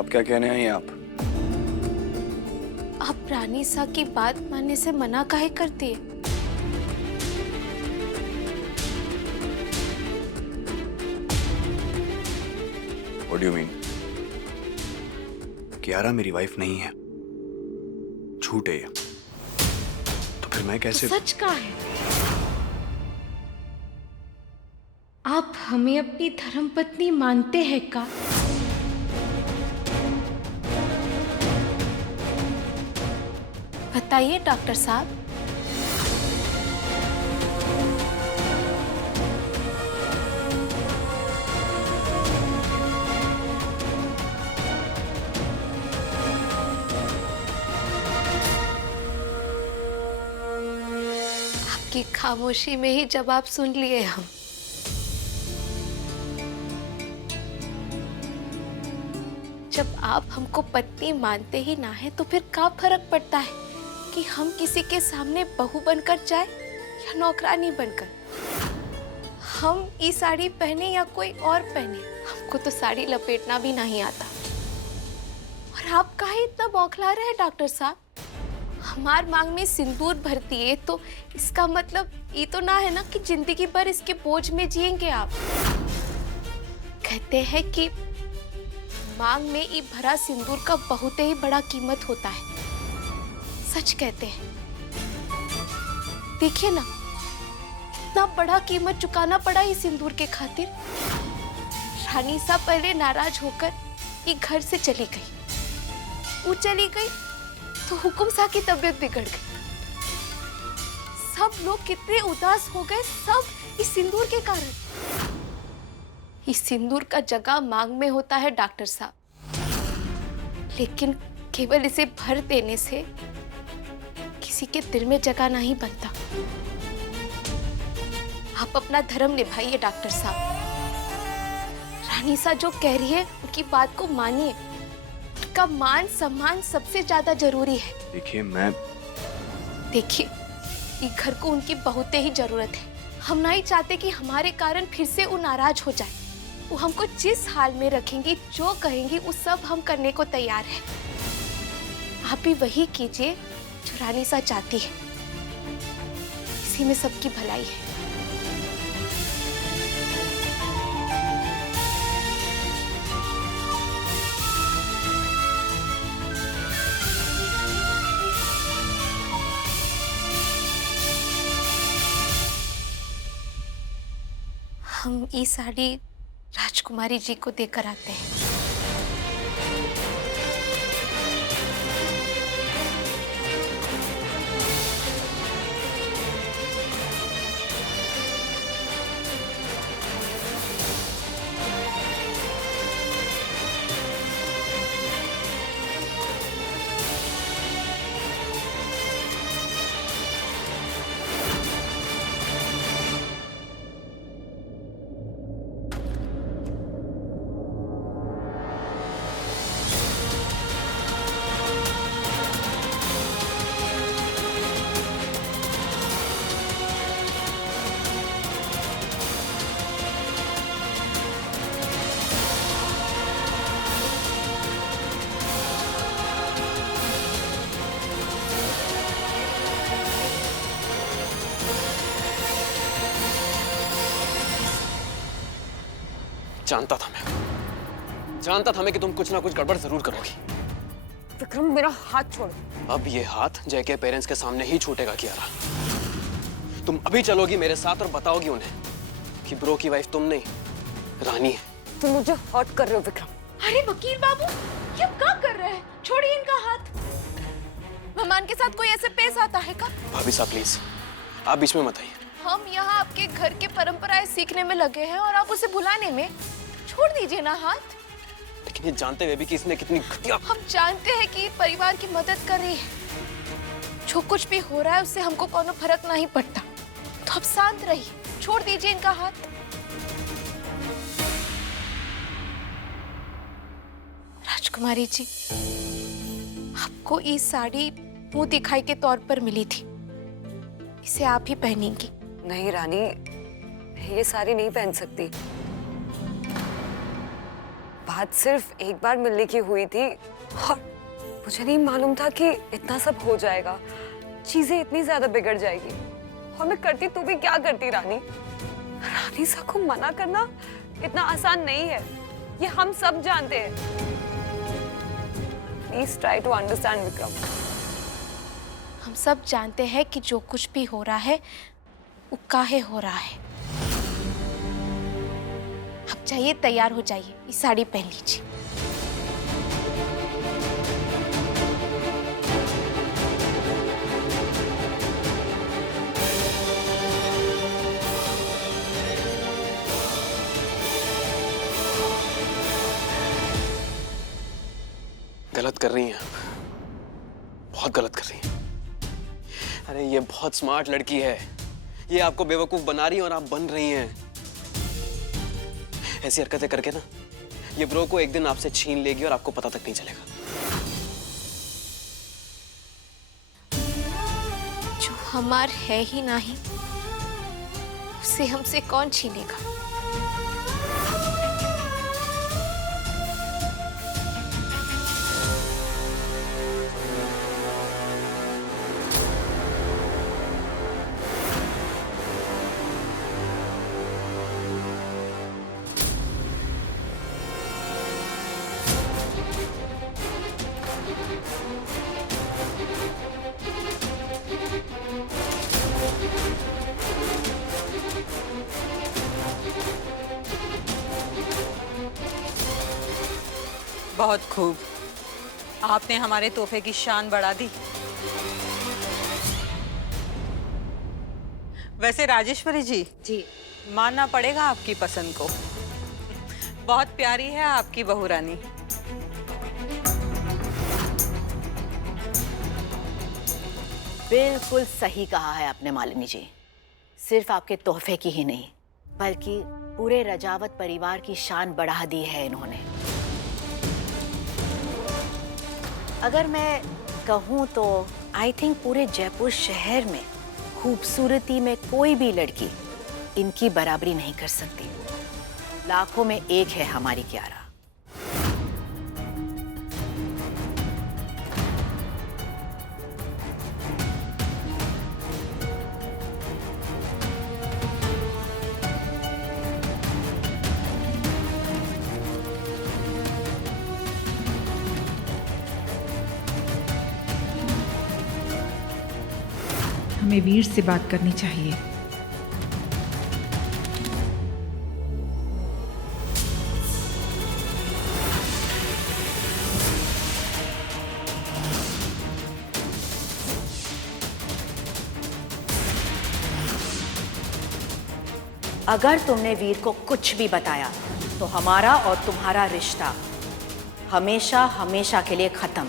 अब क्या कहने आई आप? आप रानी सा की बात मानने से मना काहे करती है? What do you mean? Kiara मेरी वाइफ नहीं है, झूठ है ये। तो फिर मैं कैसे? तो सच का है। आप हमें अपनी धर्मपत्नी मानते हैं का? बताइए डॉक्टर साहब। आपकी खामोशी में ही जवाब सुन लिए हम। जब आप हमको पत्नी मानते ही ना है तो फिर क्या फर्क पड़ता है कि हम किसी के सामने बहू बनकर जाए या नौकरानी बनकर? हम ये साड़ी पहने या कोई और पहने, हमको तो साड़ी लपेटना भी नहीं आता। और आप काहे इतना बौखला रहे हैं डॉक्टर साहब? हमार मांग में सिंदूर भरती है तो इसका मतलब ये तो ना है ना कि जिंदगी भर इसके बोझ में जिएंगे आप। कहते हैं कि मांग में ये भरा सिंदूर का बहुत ही बड़ा कीमत होता है। सच कहते हैं। देखिए ना, इतना बड़ा कीमत चुकाना पड़ा इस सिंदूर के खातिर। रानी सा पहले नाराज होकर ये घर से चली गई। वो चली गई तो हुकुम सा की तबीयत बिगड़ गई। सब लोग कितने उदास हो गए, सब इस सिंदूर के कारण। इस सिंदूर का जगह मांग में होता है डॉक्टर साहब, लेकिन केवल इसे भर देने से किसी के दिल में जगह नहीं बनता। आप अपना धर्म निभाइए डॉक्टर साहब। रानी सा जो कह रही है उनकी बात को मानिए। उनका मान सम्मान सबसे ज्यादा जरूरी है। देखिए, ये घर को उनकी बहुत ही जरूरत है। हम नहीं चाहते कि हमारे कारण फिर से वो नाराज हो जाए। वो हमको जिस हाल में रखेंगी, जो कहेंगी, वो सब हम करने को तैयार हैं। आप भी वही कीजिए जो रानी सा चाहती है। इसी में सबकी भलाई है। हम ये साड़ी राजकुमारी जी को देकर आते हैं। जानता था मैं कि तुम कुछ ना कुछ गड़बड़ जरूर करोगी। विक्रम, मेरा हाथ छोड़ो। अब ये हाथ जय के पेरेंट्स के सामने ही छूटेगा कियारा। तुम अभी चलोगी मेरे साथ और बताओगी उन्हें कि ब्रो की वाइफ तुम नहीं, रानी है। तुम मुझे हर्ट कर रहे हो विक्रम। अरे वकील बाबू, ये क्या कर रहे हैं? छोड़िए इनका हाथ। मेहमान के साथ कोई ऐसे पेश आता है का? भाभी साहब प्लीज, आप बीच में मत आइए। हम यहाँ आपके घर के परंपराएं सीखने में लगे हैं और आप उसे भुलाने में। छोड़ दीजिए ना हाथ। लेकिन ये जानते हुए भी कि इसने कितनी घटिया। हम जानते हैं कि परिवार की मदद कर रही है। जो कुछ भी हो रहा है उससे हमको कोनो फर्क नहीं पड़ता। तो अब शांत रहिए, छोड़ दीजिए इनका हाथ। राजकुमारी जी, आपको ये साड़ी मुंह दिखाई के तौर पर मिली थी। इसे आप ही पहनेंगी। नहीं रानी, ये साड़ी नहीं पहन सकती। बात सिर्फ एक बार मिलने की हुई थी और मुझे नहीं मालूम था कि इतना सब हो जाएगा, चीजें इतनी ज्यादा बिगड़ जाएगी। और मैं करती तो भी क्या करती रानी। रानी सा को मना करना इतना आसान नहीं है, ये हम सब जानते हैं। Please try to understand Vikram. हम सब जानते हैं कि जो कुछ भी हो रहा है वो काहे हो रहा है। अब जाइए, तैयार हो जाइए, ये साड़ी पहन लीजिए। गलत कर रही हैं आप, बहुत गलत कर रही हैं। अरे ये बहुत स्मार्ट लड़की है, ये आपको बेवकूफ बना रही है और आप बन रही हैं। ऐसी हरकतें करके ना ये ब्रो को एक दिन आपसे छीन लेगी और आपको पता तक नहीं चलेगा। जो हमार है ही नहीं उसे हमसे कौन छीनेगा। बहुत खूब, आपने हमारे तोहफे की शान बढ़ा दी। वैसे राजेश्वरी जी, मानना पड़ेगा आपकी पसंद को। बहुत प्यारी है आपकी बहू रानी। बिल्कुल सही कहा है आपने मालिनी जी। सिर्फ आपके तोहफे की ही नहीं बल्कि पूरे रजावत परिवार की शान बढ़ा दी है इन्होंने। अगर मैं कहूँ तो आई थिंक पूरे जयपुर शहर में खूबसूरती में कोई भी लड़की इनकी बराबरी नहीं कर सकती। लाखों में एक है हमारी कियारा। हमें वीर से बात करनी चाहिए। अगर तुमने वीर को कुछ भी बताया तो हमारा और तुम्हारा रिश्ता हमेशा हमेशा के लिए खत्म।